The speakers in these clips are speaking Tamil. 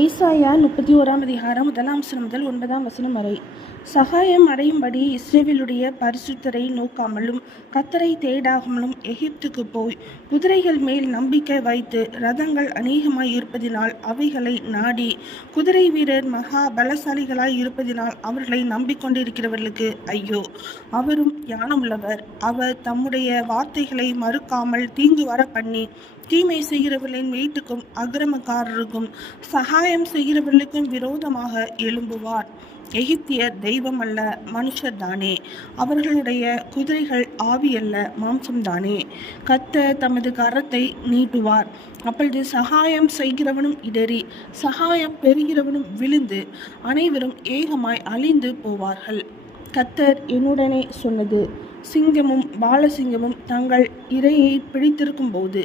ஏசாயா 31 அதிகாரம் 1 முதல் 9 வரை. சகாயம் அடையும்படி இஸ்ரவேலுடைய பரிசுத்தரை நோக்காமலும் கர்த்தரை தேடாமலும் எகிப்துக்கு போய் குதிரைகள் மேல் நம்பிக்கை வைத்து ரதங்கள் அநேகமாய் இருப்பதினால் அவைகளை நாடி குதிரை வீரர் மகா பலசாலிகளாய் இருப்பதினால் அவர்களை நம்பிக்கொண்டிருக்கிறவர்களுக்கு ஐயோ! அவரும் ஞானமுள்ளவர். அவர் தம்முடைய வார்த்தைகளை மறுக்காமல் தீங்கு வர பண்ணி தீமை செய்கிறவர்களின் வீட்டுக்கும் அக்கிரமக்காரருக்கும் சகாயம் செய்கிறவர்களுக்கும் விரோதமாக எழும்புவார். எகிப்தியர் தெய்வம் அல்ல, மனுஷர் தானே. அவர்களுடைய குதிரைகள் ஆவி அல்ல, மாம்சம்தானே. கர்த்தர் தமது கரத்தை நீட்டுவார். அப்பொழுது சகாயம் செய்கிறவனும் இடறி சகாயம் பெறுகிறவனும் விழுந்து அனைவரும் ஏகமாய் அழிந்து போவார்கள். கர்த்தர் என்னுடனே சொன்னது, சிங்கமும் பாலசிங்கமும் தங்கள் இரையை பிடித்திருக்கும் போது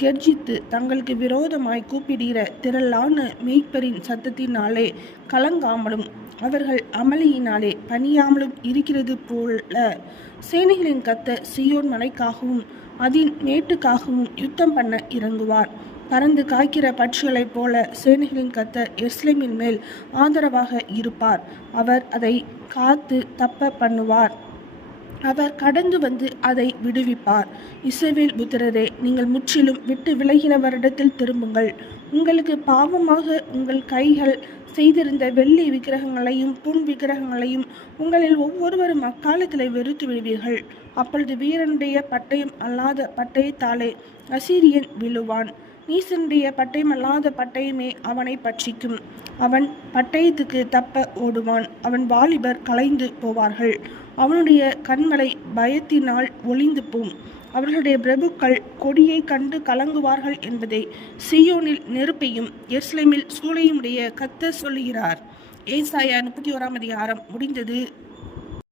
கெர்ஜித்து தங்களுக்கு விரோதமாய் கூப்பிடுகிற திரளான மேய்ப்பரின் சத்தத்தினாலே கலங்காமலும் அவர்கள் அமளியினாலே பணியாமலும் இருக்கிறது போல சேனைகளின் கர்த்தர் சீயோன் மலைக்காகவும் அதின் மேட்டுக்காகவும் யுத்தம் பண்ண இறங்குவார். பறந்து காய்க்கிற பட்சிகளைப் போல சேனைகளின் கர்த்தர் எருசலேமின் மேல் ஆதரவாக இருப்பார். அவர் அதை காத்து தப்ப பண்ணுவார். அவர் கடந்து வந்து அதை விடுவிப்பார். இஸ்ரவேல் புத்திரரே, நீங்கள் முற்றிலும் விட்டு விலகினவரிடத்தில் திரும்புங்கள். உங்களுக்கு பாவமாக உங்கள் கைகள் செய்திருந்த வெள்ளி விக்கிரகங்களையும் பொன் விக்கிரகங்களையும் உங்களில் ஒவ்வொருவரும் அக்காலத்தில் வெறுத்து விடுவீர்கள். அப்பொழுது வீரனுடைய பட்டயம் அல்லாத பட்டயத்தாலே அசீரியன் விழுவான். நீசனுடைய பட்டயம் அல்லாத பட்டயமே அவனை பட்சிக்கும். அவன் பட்டயத்துக்கு தப்ப ஓடுவான். அவன் வாலிபர் கலைந்து போவார்கள். அவனுடைய கண்மலை பயத்தினால் ஒளிந்து போம். அவர்களுடைய பிரபுக்கள் கொடியை கண்டு கலங்குவார்கள் என்பதை சீயோனில் நெருப்பையும் எருசலேமில் சூளையும் உடைய கர்த்தர் சொல்லுகிறார். ஏசாயா 31 அதிகாரம் முடிந்தது.